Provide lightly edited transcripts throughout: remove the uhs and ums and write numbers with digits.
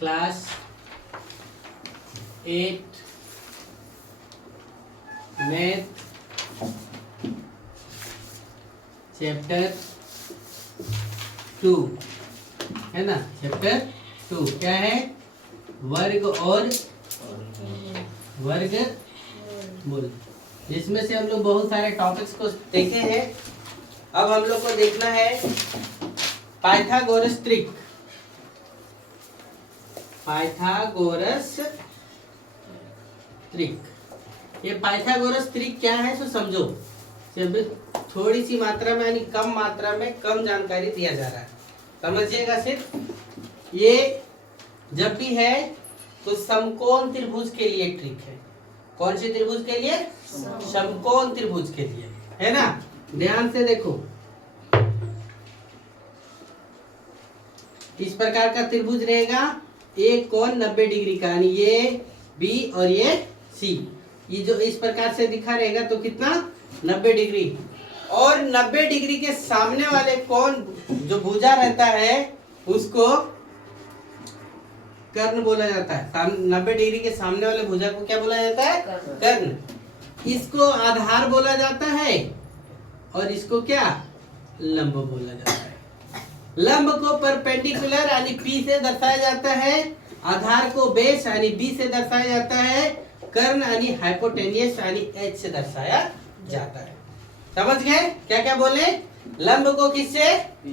Class 8 math chapter 2 है ना। Chapter 2 क्या है? वर्ग और वर्गमूल, जिसमें से हम लोग बहुत सारे टॉपिक्स को देखे हैं। अब हम लोग को देखना है पाइथागोरस ट्रिक। पाइथागोरस ट्रिक, ये पाइथागोरस ट्रिक क्या है सो समझो। जब थोड़ी सी मात्रा में यानी कम मात्रा में कम जानकारी दिया जा रहा है, समझिएगा। सिर्फ ये जब भी है तो समकोण त्रिभुज के लिए ट्रिक है। कौन सी त्रिभुज के लिए? समकोण त्रिभुज के लिए, है ना। ध्यान से देखो, इस प्रकार का त्रिभुज रहेगा, एक कोण 90 डिग्री का, यानी ये बी और ये सी। ये जो इस प्रकार से दिखा रहेगा तो कितना? 90 डिग्री। और 90 डिग्री के सामने वाले कोण जो भुजा रहता है उसको कर्ण बोला जाता है। 90 डिग्री के सामने वाले भुजा को क्या बोला जाता है? कर्ण। इसको आधार बोला जाता है और इसको क्या? लंब बोला जाता है। लंब को परपेंडिकुलर यानी P से दर्शाया जाता है, आधार को बेस यानी B से दर्शाया जाता है, कर्ण यानी हाइपोटेनियस यानी H से दर्शाया जाता है। समझ गए क्या क्या बोले? लंब को किससे?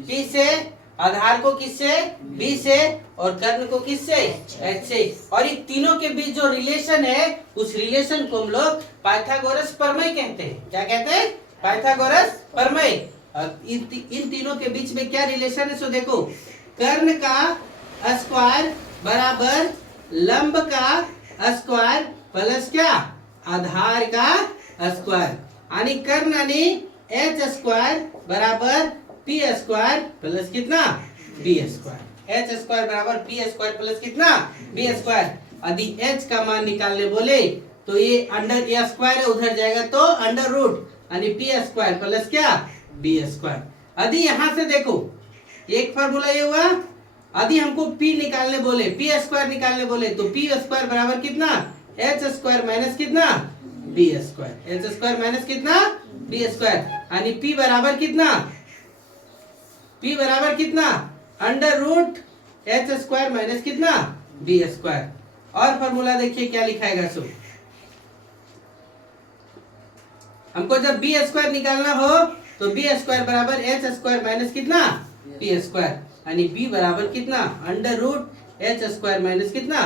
P से, आधार को किससे? B से, और कर्ण को किससे? H से। और इन तीनों के बीच जो रिलेशन है उस रिलेशन को हम लोग पाइथागोरस प्रमेय कहते हैं। क्या कहते हैं? पाइथागोरस प्रमेय। इन तीनों के बीच में क्या रिलेशन है सो देखो, कर्ण का स्क्वायर बराबर लंब का स्क्वायर प्लस क्या? आधार का स्क्वायर, यानी कर्ण यानी एच स्क्वायर बराबर पी स्क्वायर प्लस कितना? B square. एच स्क्वायर बराबर पी स्क्वायर प्लस कितना? B square. यदि एच का मान निकालने बोले तो ये अंडर ए स्क्वायर है, उधर जाएगा तो अंडर रूट यानी पी स्क्वायर प्लस क्या? B square. यदि यहां से देखो एक फॉर्मूला ये हुआ, यदि हमको P निकालने बोले, P स्क्वायर निकालने बोले तो P स्क्वायर बराबर कितना? H स्क्वायर माइनस कितना? B square. H square minus कितना? B स्क्वायर, यानी P बराबर कितना? P बराबर कितना? Under root H square minus कितना? B square. और फॉर्मूला देखिए क्या लिखाएगा सो, हमको जब B स्क्वायर निकालना हो तो B स्क्वायर बराबर H स्क्वायर माइनस कितना? P स्क्वायर, यानी B बराबर कितना? Under root H square minus कितना?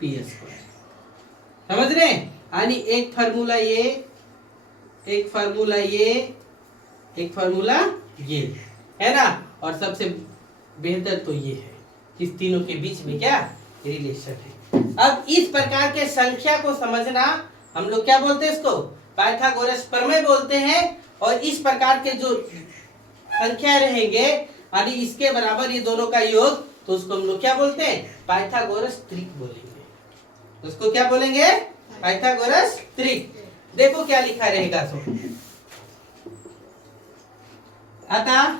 P square. समझ रहे? यानी एक फार्मूला ये, एक फार्मूला ये, एक फार्मूला ये, है ना। और सबसे बेहतर तो ये है, इस तीनों के बीच में क्या रिलेशन है। अब इस प्रकार के संख्या को समझना हम लोग क्या बोलते हैं? इसको पाइथागोरस प्रमेय बोलते हैं। और इस प्रकार के जो संख्या रहेंगे यानी इसके बराबर ये दोनों का योग, तो उसको हम लोग क्या बोलते हैं? पाइथागोरस ट्रिक बोलेंगे। उसको क्या बोलेंगे? Pythagoras trick. देखो क्या लिखा रहेगा सो, अतः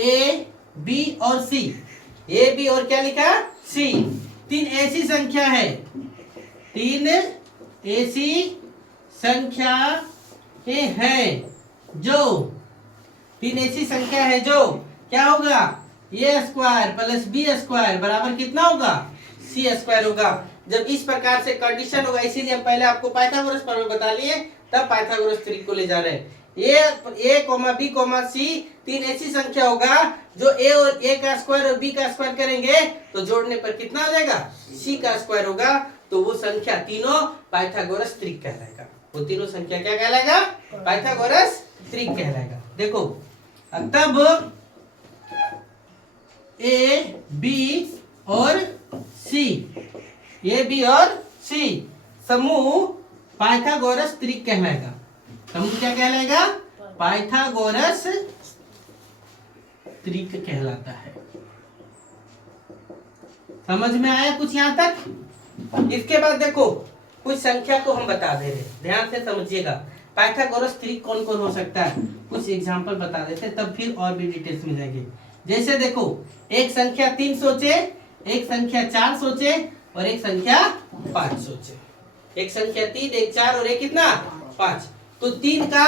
ए बी और सी, ए बी और क्या लिखा? सी, तीन ऐसी संख्या है, तीन ऐसी संख्या हैं जो, तीन ऐसी संख्या है जो क्या होगा? ए स्क्वायर प्लस बी स्क्वायर बराबर कितना होगा? सी स्क्वायर होगा। जब इस प्रकार से कंडीशन होगा, इसीलिए हम पहले आपको पाइथागोरस प्रमेय बता लिए, तब पाइथागोरस ट्रिक को ले जा रहे हैं। ए कोमा बी कोमा सी तीन ऐसी संख्या होगा जो ए और ए का स्क्वायर और बी का स्क्वायर करेंगे तो जोड़ने पर कितना आ जाएगा? सी का स्क्वायर होगा। तो वो संख्या तीनों पाइथागोरस ट्रिक कहलाएगा। वो तीनों संख्या क्या कहलाएगा? पाइथागोरस ट्रिक कहलाएगा। देखो तब ए बी और सी, ए बी और सी समूह पाइथागोरस ट्रिक कहलाएगा। समूह क्या कहलाएगा? पाइथागोरस ट्रिक कहलाता है। समझ में आया कुछ यहां तक? इसके बाद देखो कुछ संख्या को हम बता दे रहे, ध्यान से समझिएगा। पाइथागोरस ट्रिक कौन कौन हो सकता है, कुछ एग्जांपल बता देते, तब फिर और भी डिटेल्स में जाएंगे। जैसे देखो एक संख्या 3 सोचे, एक संख्या 4 सोचे और एक संख्या 5 सोचे। एक संख्या 3, एक 4 और एक कितना 5। तो 3 का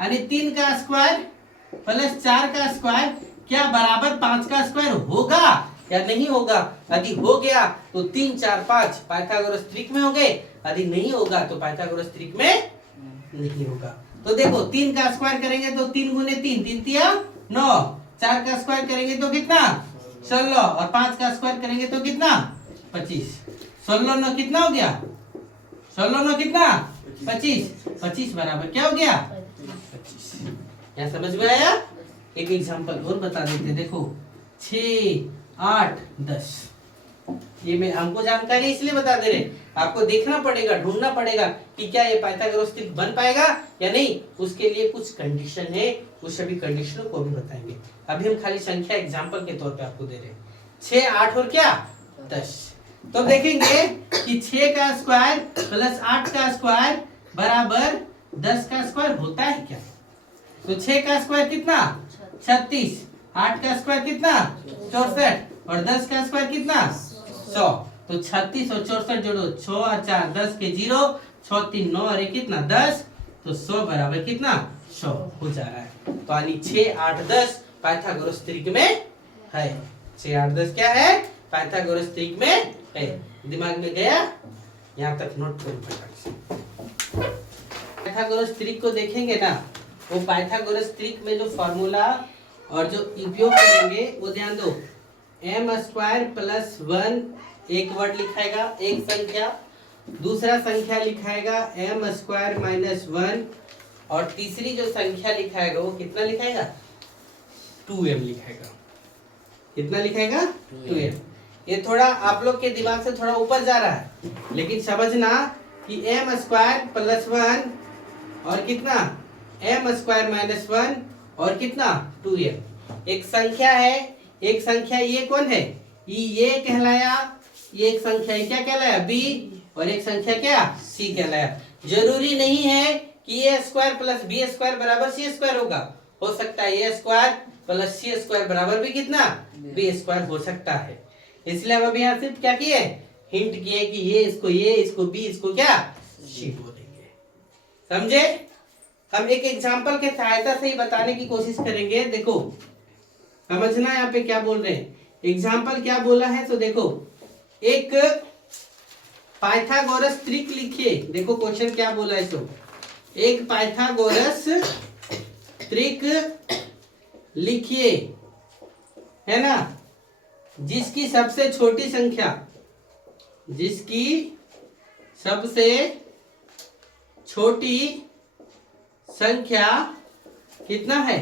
यानी 3 का स्क्वायर प्लस 4 का स्क्वायर क्या बराबर 5 का स्क्वायर होगा या नहीं होगा? यदि हो गया तो 3 4 5 पाइथागोरस त्रिक में हो गए, यदि नहीं होगा तो पाइथागोरस त्रिक में नहीं होगा। तो देखो 3 का स्क्वायर करेंगे तो 3 गुने 3, 3 तिया 9, 4 का स्क्वायर करेंगे तो कितना 16 और 5 का स्क्वायर करेंगे तो कितना 25। 16 9 कितना हो गया? 16 9 कितना 25। 25 बराबर क्या हो गया 25। यहाँ समझ में आया? एक एग्जांपल और बता देते, देखो 6 8 10। ये मैं हमको जानकारी इसलिए बता दे रहे, आपको देखना पड़ेगा, ढूंढना पड़ेगा कि क्या ये पाइथागोरस त्रिक बन पाएगा या नहीं। उसके लिए कुछ कंडीशन है, उस सभी कंडीशनों को भी बताएंगे। अभी हम खाली संख्या एग्जांपल के तौर पे आपको दे रहे हैं। 6 8 और क्या 10। तो देखेंगे कि 6 का स्क्वायर प्लस 8 का स्क्वायर बराबर 10 का स्क्वायर होता है क्या? तो 6 का स्क्वायर कितना 36, 8 का स्क्वायर कितना 64 और 10 का स्क्वायर कितना 100। तो 36 और 64 जोड़ो, 6 और 4 10 के 0, 6 3 9 और 1 कितना 10, तो 100 बराबर कितना 100 हो जा रहा है। तो यानी 6 8 10 पाइथागोरस त्रिक में है। 6 8 10 क्या है? पाइथागोरस त्रिक में है। दिमाग में गया? यहाँ तक नोट करो फटाक से। पाइथागोरस त्रिक को देखेंगे ना, वो पाइथागोरस त्रिक में जो फॉर्मूला और जो उपयोग करेंगे वो ध्यान दो। m स्क्वायर प्लस 1 एक वर्ड लिखाएगा, एक संख्या, दूसरा संख्या लिखाएगा m स्क्वायर माइनस 1 और तीसरी जो संख्या लिखाएगा वो कितना लिखाएगा 2m लिखाएगा। कितना लिखाएगा 2m। ये थोड़ा आप लोग के दिमाग से थोड़ा ऊपर जा रहा है, लेकिन समझना कि m स्क्वायर प्लस 1 और कितना m स्क्वायर माइनस 1 और कितना 2m एक संख्या है। एक संख्या ये कौन है? ये कहलाया। ये एक संख्या क्या कहलाया b और एक संख्या क्या c कहलाया। जरूरी नहीं है कि a square plus b square बराबर c स्क्वायर होगा। हो सकता है a square plus c square बराबर भी कितना b स्क्वायर हो सकता है। इसलिए हम अभी यहाँ सिर्फ क्या किए हिंट किए कि ये इसको b इसको क्या c बोलेंगे। समझे? हम एक एग्जाम्पल के सहायता से ही बताने की कोशिश करेंगे। देखो समझना यहाँ पे क्या बोल रहे हैं। एग्जाम्पल क्या बोला है तो देखो, एक पाइथागोरस त्रिक लिखिए। देखो क्वेश्चन क्या बोला है। तो एक पाइथागोरस त्रिक लिखिए, है ना, जिसकी सबसे छोटी संख्या कितना है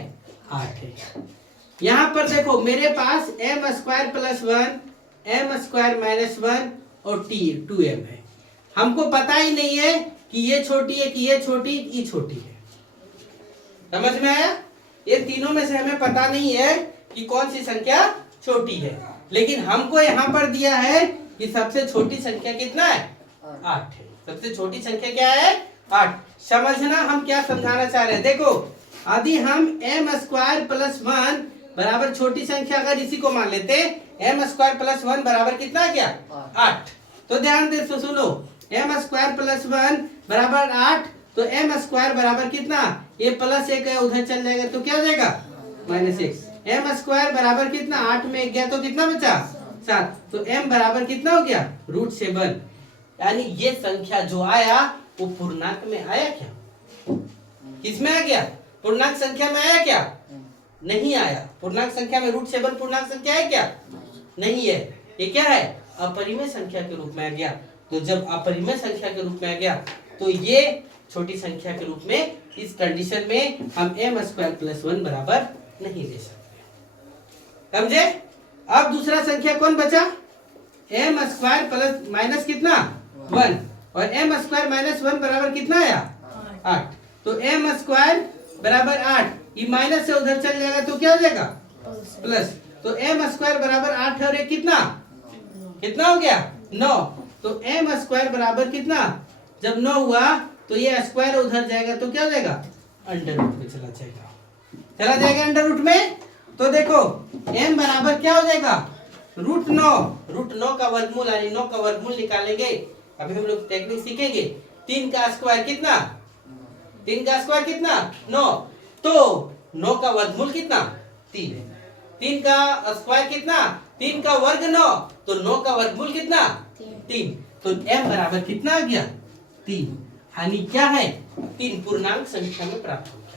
8 है। यहाँ पर देखो मेरे पास m square plus 1, m square minus 1 और 2m है। हमको पता ही नहीं है कि ये छोटी है कि ये छोटी है। समझ में आया? ये तीनों में से हमें पता नहीं है कि कौन सी संख्या छोटी है, लेकिन हमको यहाँ पर दिया है कि सबसे छोटी संख्या कितना है 8 है। सबसे छोटी संख्या क्या है 8। समझना हम क्या समझाना चाह रहे हैं। देखो यदि हम m स्क्वायर प्लस 1 बराबर छोटी संख्या अगर इसी को मान लेते, m स्क्वायर प्लस 1 बराबर कितना क्या 8। तो ध्यान दे सुनो, m स्क्वायर प्लस 1 बराबर 8, तो m स्क्वायर बराबर कितना, ये प्लस 1 है उधर चल जाएगा तो क्या हो जाएगा -1। m स्क्वायर बराबर कितना 8 में 1 गया तो कितना बचा 7, तो m बराबर कितना हो गया √7। यानी ये संख्या जो आया वो पूर्णांक में आया क्या? किसमें आ गया? पूर्णांक संख्या में आया क्या? नहीं आया। पूर्णांक संख्या में √7 पूर्णांक संख्या है क्या? नहीं है। ये क्या है? अपरिमेय संख्या के रूप में आ गया। तो जब अपरिमेय संख्या के रूप में आ गया तो ये छोटी संख्या के रूप में, इस कंडीशन में हम m स्क्वायर प्लस 1 बराबर नहीं ले सकते। समझे? अब दूसरा संख्या कौन बचा? m स्क्वायर प्लस माइनस कितना 1 और m स्क्वायर माइनस 1 बराबर कितना आया 8। तो m स्क्वायर बराबर 8, ये माइनस से उधर चल जाएगा तो क्या हो जाएगा प्लस। तो m स्क्वायर बराबर 8 और 1 कितना हो गया 9। तो m स्क्वायर बराबर कितना, जब 9 हुआ तो ये स्क्वायर उधर जाएगा तो क्या हो जाएगा अंडर रूट में चला जाएगा अंडर रूट में। तो देखो m बराबर क्या हो जाएगा रूट 9 का वर्गमूल यानी 9 का वर्गमूल निकालेंगे। अभी हम लोग टेक्निक सीखेंगे। 3 का स्क्वायर कितना? 3 का स्क्वायर कितना? 9। तो 9 का वर्गमूल कितना? 3 है। 3 का स्क्वायर कितना? 3 का वर्ग 9। तो 9 का वर्गमूल कितना? 3। तो m बराबर कितना आ गया? 3। यानी क्या है? 3 पूर्णांक संख्या में प्राप्त हो गया।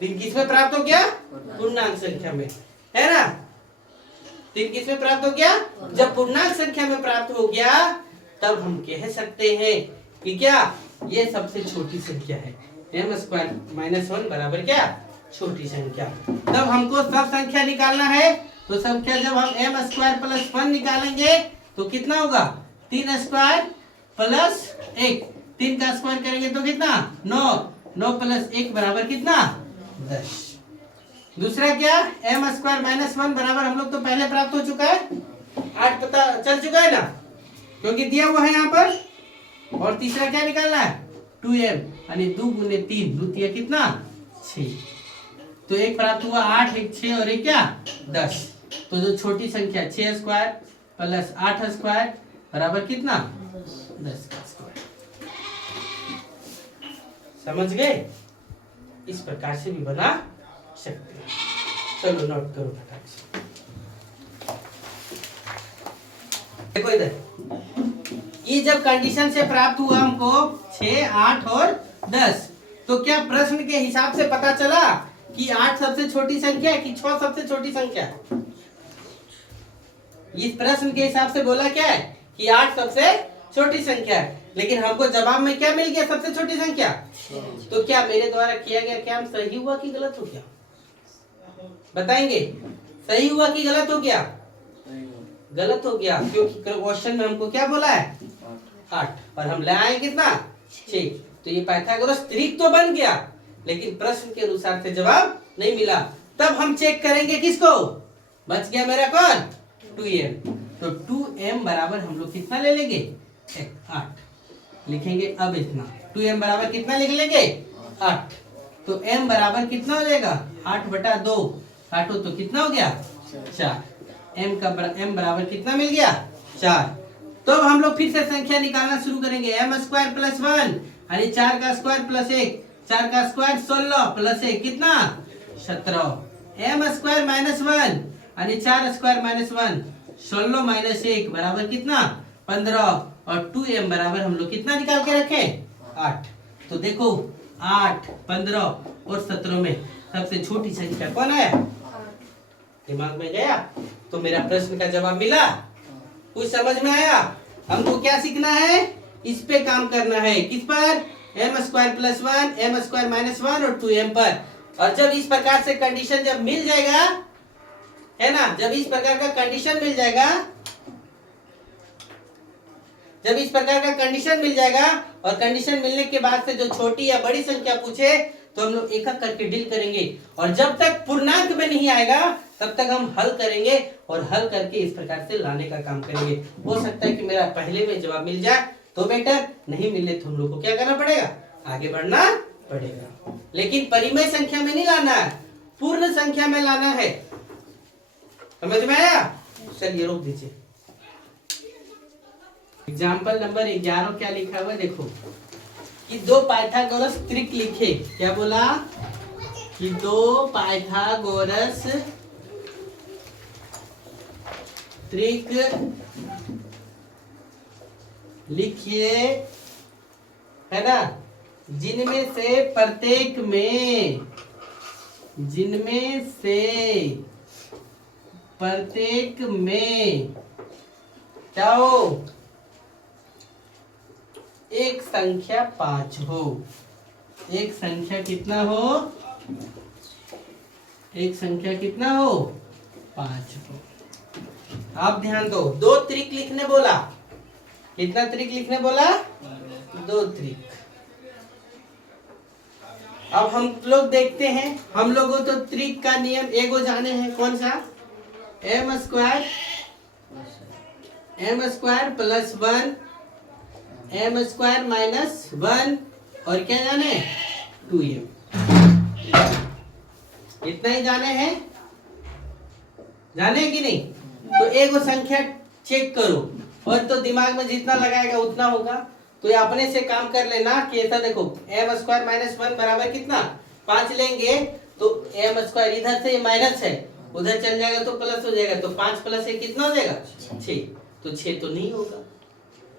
3 किस में प्राप्त हो गया? पूर्णांक संख्या में, है ना? 3 किस में प्राप्त हो गया? जब पूर्णांक संख्या में प्राप्त हो गया तब हम कह सकते हैं कि क्या ये सबसे छोटी संख्या है। m स्क्वायर माइनस 1 बराबर क्या? छोटी संख्या। तब हमको सब संख्या निकालना है। तो संख्या जब हम m स्क्वायर प्लस 1 निकालेंगे तो कितना होगा? 3 स्क्वायर प्लस 1। 3 का स्क्वायर करेंगे तो कितना? 9। 9 प्लस 1 बराबर कितना? 10। दूसरा क्या? m स्क्वायर माइनस 1 बराबर हम लोग तो पहले प्राप्त हो चुका है, 8 पता चल चुका है ना, क्योंकि दिया हुआ है यहाँ पर। और तीसरा क्या निकालना है? 2m यानी 2 गुने 3 द्वितीय कितना? 6। तो एक प्राप्त हुआ 8, एक 6 और एक क्या? 10। तो जो छोटी संख्या 6 स्क्वायर प्लस 8 स्क्वायर बराबर कितना? 10 का स्क्वायर। समझ गए? इस प्रकार से भी बना सकते हैं। चलो नोट करो फटाक से। देखो इधर, ये जब कंडीशन से प्राप्त हुआ हमको 6, 8 और 10, तो क्या प्रश्न के हिसाब से पता चला कि 8 सबसे छोटी संख्या है कि 6 सबसे छोटी संख्या है? इस प्रश्न के हिसाब से बोला क्या है कि 8 सबसे छोटी संख्या है, लेकिन हमको जवाब में क्या मिल गया? सबसे छोटी संख्या। तो क्या मेरे द्वारा किया गया काम सही हुआ कि गलत हो गया? बताएंगे, सही हुआ कि गलत हो गया? गलत हो गया, क्योंकि क्वेश्चन में हमको क्या बोला है? 8 और हम ले आए कितना? 6। तो ये पाइथागोरस त्रिक तो बन गया, लेकिन प्रश्न के अनुसार से जवाब नहीं मिला। तब हम चेक करेंगे किसको? बच गया मेरा कौन? 2m। तो 2m बराबर हम लोग कितना ले लेंगे? 8 लिखेंगे। अब इतना 2m बराबर कितना लिख लेंगे? 8। तो m बराबर कितना हो जाएगा? 8/2 काटो तो कितना हो गया? 4। m बराबर कितना मिल गया? 4। तो अब हम लोग फिर से संख्या निकालना शुरू करेंगे। m स्क्वायर प्लस 1 यानी 4 का स्क्वायर प्लस 1, 4 का स्क्वायर 16 प्लस 1 कितना? 17। m स्क्वायर माइनस 1 यानी 4 स्क्वायर माइनस 1, 16 माइनस 1 बराबर कितना? 15। और 2m बराबर हम लोग कितना निकाल के रखे? 8। तो देखो 8, 15 और 17 में सबसे छोटी संख्या कौन आया? दिमाग में गया? तो मेरा प्रश्न का जवाब मिला। कुछ समझ में आया? हमको क्या सीखना है? इस पे काम करना है। किस पर? m square plus 1, m square minus 1 और 2m पर। और जब इस प्रकार से कंडीशन जब मिल जाएगा, है ना, जब इस प्रकार का कंडीशन मिल जाएगा, जब इस प्रकार का कंडीशन मिल जाएगा और कंडीशन मिलने के बाद से जो छोटी या बड़ी संख्या पूछे तो हम लोग एक एक करके डील करेंगे। और जब तक पूर्णांक में नहीं आएगा तब तक हम हल करेंगे और हल करके इस प्रकार से लाने का काम करेंगे। हो सकता है कि मेरा पहले में जवाब मिल जाए तो बेटर, नहीं मिले तो हम लोग को क्या करना पड़ेगा? आगे बढ़ना पड़ेगा। लेकिन परिमेय संख्या में नहीं लाना है, पूर्ण संख्या में लाना है। समझ में आया? चलिए रोक दीजिए। एग्जाम्पल नंबर 11 क्या लिखा हुआ है देखो, कि 2 पाइथागोरस त्रिक लिखे। क्या बोला? कि 2 पाइथागोरस त्रिक लिखिए, है ना, जिनमें से प्रत्येक में क्या हो? एक संख्या 5 हो। एक संख्या कितना हो? एक संख्या कितना हो? 5 हो। आप ध्यान दो, 2 त्रिक लिखने बोला। कितना त्रिक लिखने बोला? 2 त्रिक। अब हम लोग देखते हैं, हम लोगों तो त्रिक का नियम एगो जाने हैं। कौन सा? m square plus 1, m square minus 1 और क्या जाने? 2m। इतना ही जाने हैं? जाने कि नहीं? तो एक वो संख्या चेक करो और तो दिमाग में जितना लगाएगा उतना होगा। तो ये अपने से काम कर लेना कि ऐसा देखो एम स्क्वायर माइनस 1 बराबर कितना 5 लेंगे तो एम स्क्वायर इधर से माइनस है उधर चल जाएगा तो प्लस हो जाएगा तो 5 प्लस 1 कितना हो जाएगा 6। तो 6 तो नहीं होगा।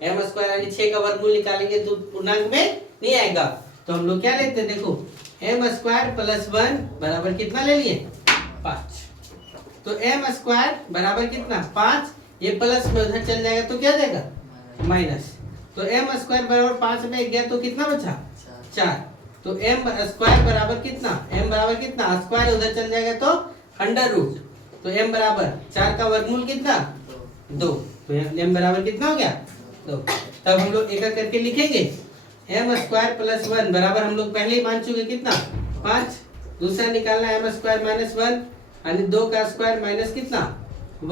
एम स्क्वायर यानी 6 का वर्गमूल निकालेंगे तो पूर्णांक में नहीं आएगा। तो हम लोग क्या लेते हैं देखो एम स्क्वायर प्लस 1 बराबर कितना ले लिए 5। तो एम स्क्वायर बराबर कितना 5 ये प्लस में उधर चल जाएगा तो क्या जाएगा माइनस। तो एम स्क्वायर बराबर 5 में गया तो कितना बचा 4। तो एम स्क्वायर बराबर कितना एम बराबर कितना स्क्वायर उधर चल जाएगा तो अंडर रूट। तो एम बराबर 4 का वर्गमूल कितना 2। तो एम बराबर कितना हो गया 2। तब हम लोग एक एक करके लिखेंगे एम स्क्वायर प्लस 1 बराबर हम लोग पहले ही मान चुके कितना 5। दूसरा निकालना एम स्क्वायर माइनस 1 यानी 2 का स्क्वायर माइनस कितना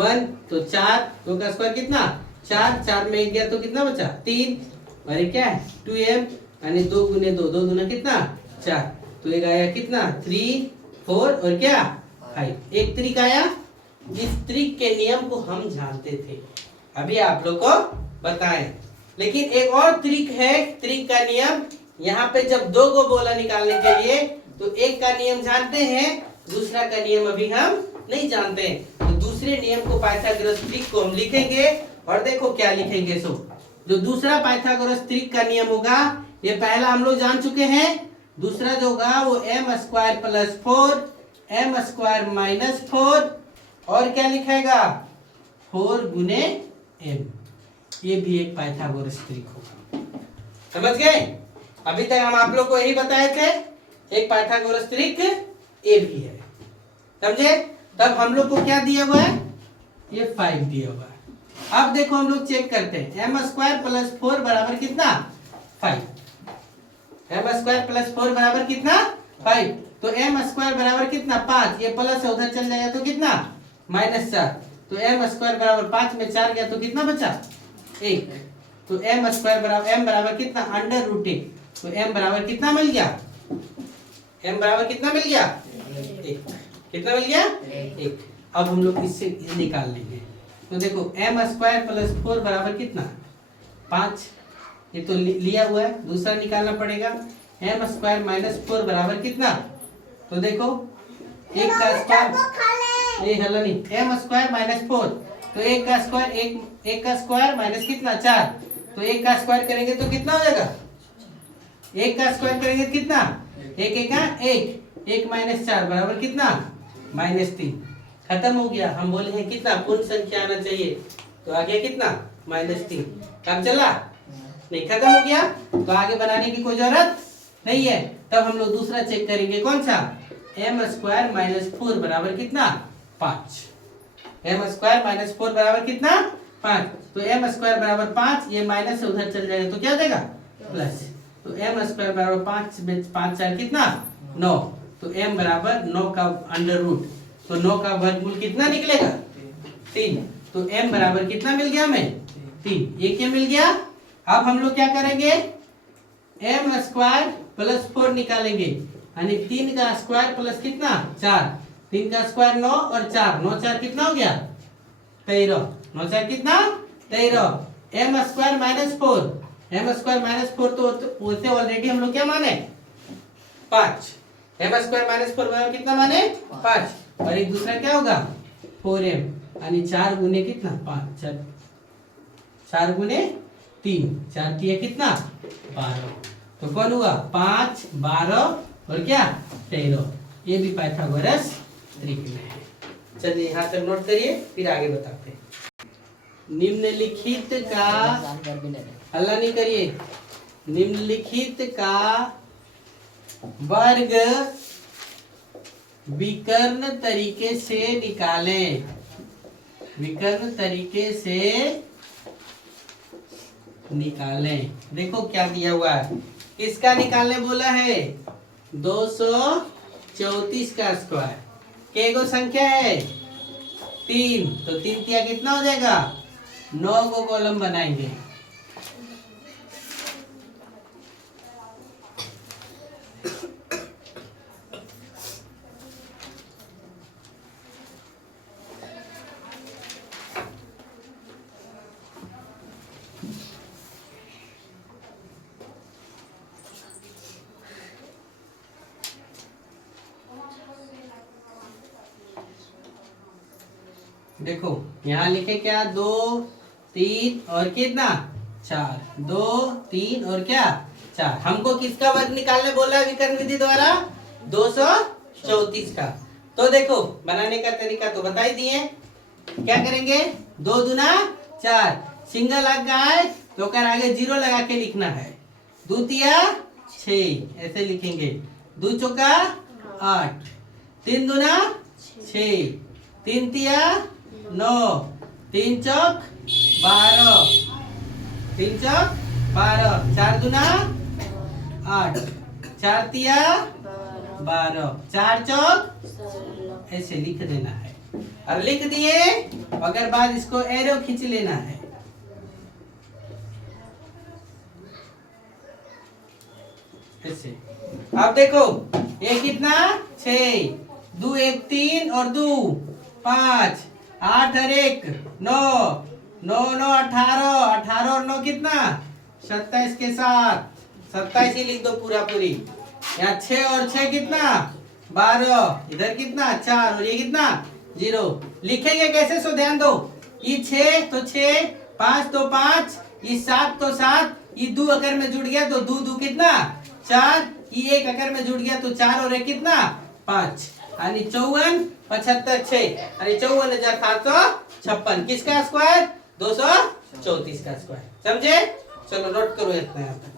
1 तो 4 2 का स्क्वायर कितना 4 4 में 1 गया तो कितना बचा 3 और ये क्या है 2m यानी 2 गुने 2 2 दूना कितना 4। तो एक आया कितना 3 4 और क्या 5 एक त्रिक आया। इस त्रिक के नियम को हम जानते थे अभी आप लोग को बताएं। लेकिन एक और त्रिक है त्रिक का नियम यहाँ पे जब 2 को बोला निकालने के लिए तो एक का नियम जानते हैं दूसरा का नियम अभी हम नहीं जानते। तो दूसरे नियम को पाइथागोरस त्रिक को हम लिखेंगे और देखो क्या लिखेंगे। सो जो दूसरा पाइथागोरस त्रिक का नियम होगा ये पहला हम लोग जान चुके हैं। दूसरा जो होगा वो M square plus 4 M square minus 4 और क्या लिखेगा 4 गुने एम। ये भी एक पाइथागोरस त्रिक होगा। समझ गए। अभी तक हम आप लोग को यही बताए थे एक पाइथागोरस त्रिक ये भी है समझे। तब हम लोग को क्या दिया हुआ है ये 5 दिया हुआ है। अब देखो हम लोग चेक करते हैं एम स्क्वायर प्लस 4 बराबर कितना 5। एम स्क्वायर प्लस 4 बराबर कितना 5। तो एम स्क्वायर बराबर कितना 5 ये प्लस है उधर चल जाएगा तो कितना माइनस 4। तो एम स्क्वायर बराबर 5 में 4 गया तो कितना बचा 1। तो एम स्क्वायर बराबर एम बराबर कितना अंडर रूट 1। तो एम बराबर कितना मिल गया एम बराबर कितना मिल गया 1। कितना मिल गया 1। अब हम लोग इससे निकाल लेंगे। तो देखो एम स्क्वायर प्लस 4 बराबर कितना 5 ये तो लिया हुआ है। दूसरा निकालना पड़ेगा एम स्क्वायर माइनस 4 बराबर कितना। तो देखो 1 का स्क्वायर ये हल नहीं एम स्क्वायर माइनस 4 तो 1 का स्क्वायर 1 का स्क्वायर माइनस कितना 4। तो 1 का स्क्वायर करेंगे तो कितना हो जाएगा 1 का स्क्वायर करेंगे तो कितना 1 1 का 1 1 माइनस 4 बराबर कितना माइनस 3। खत्म हो गया। हम बोले हैं कितना पूर्ण संख्या आना चाहिए तो आ गया कितना माइनस 3। काम चला नहीं खत्म हो गया। तो आगे बनाने की कोई जरूरत नहीं है। तब हम लोग दूसरा चेक करेंगे कौन सा एम स्क्वायर माइनस 4 बराबर कितना 5। एम स्क्वायर माइनस 4 बराबर कितना 5। तो एम स्क्वायर बराबर 5 ये माइनस से उधर चल जाएगा तो क्या देगा प्लस। तो एम स्क्वायर बराबर 5 में 5 4 कितना 9। तो m बराबर 9 का अंडर रूट। तो 9 का वर्गमूल कितना निकलेगा 3। तो m बराबर कितना मिल गया हमें 3। ये क्या मिल गया। अब हम लोग क्या करेंगे m स्क्वायर प्लस 4 निकालेंगे यानी 3 का स्क्वायर प्लस कितना 4। 3 का स्क्वायर 9 और 4 9 4 कितना हो गया 13 9 4 कितना 13। m square minus 4 m square minus 4 तो उसे ऑलरेडी हम लोग क्या माने 5। m स्क्वायर माइनस 4 बराबर कितना माने 5 और एक दूसरा क्या होगा 4m यानी 4 गुने कितना 5 4 गुने 3 4 किया कितना 12। तो कौन हुआ 5 12 और क्या 13। ये भी पाइथागोरस त्रिक में है। चलिए यहाँ तक नोट करिए फिर आगे बताते हैं। निम्नलिखित का हल्ला नहीं करिए। निम्नलिखित का वर्ग विकर्ण तरीके से निकालें। विकर्ण तरीके से निकालें। देखो क्या दिया हुआ है किसका निकालने बोला है 234 का स्क्वायर। के गो संख्या है 3 तो 3 तिया कितना हो जाएगा 9 को कॉलम बनाएंगे। देखो यहाँ लिखे क्या, 2 3 और कितना 4, 2 3 और क्या 4। हमको किसका वर्ग निकालने बोला है विकर्ण विधि द्वारा, 234 का। तो देखो बनाने का तरीका तो बता ही दिए। क्या करेंगे, 2 दूना 4, सिंगल अंक आए तो कर आगे 0 लगा के लिखना है। 2 तिया 6 ऐसे लिखेंगे, 2 चौका 8, 3 दूना 6, 3 तिया 9, 3 चौक 12, 3 चौक 12, 4 दूना 8, 4 तिया 12, 4 चौक ऐसे लिख देना है। और लिख दिए, अगर बाद इसको एरो खींच लेना है। ऐसे अब देखो ये कितना 6, 2 1 3 और 2 5, 8 और 1 9, 9 9 18, 18 और 9 कितना 27 के साथ 27 ही लिख दो पूरा पूरी। यहाँ 6 और 6 कितना 12, इधर कितना 4 और ये कितना 0। लिखेंगे कैसे सो ध्यान दो, ये 6 तो 6, 5 तो 5, ये 7 तो 7, ये 2 अगर में जुड़ गया तो 2 2 कितना 4, ये 1 अगर में जुड़ गया तो 4 और 1 कितना 5, यानी 54 75 6 अरे 54,756 किसका स्क्वायर 234 का स्क्वायर। समझे, चलो नोट करो इतना यहाँ तक।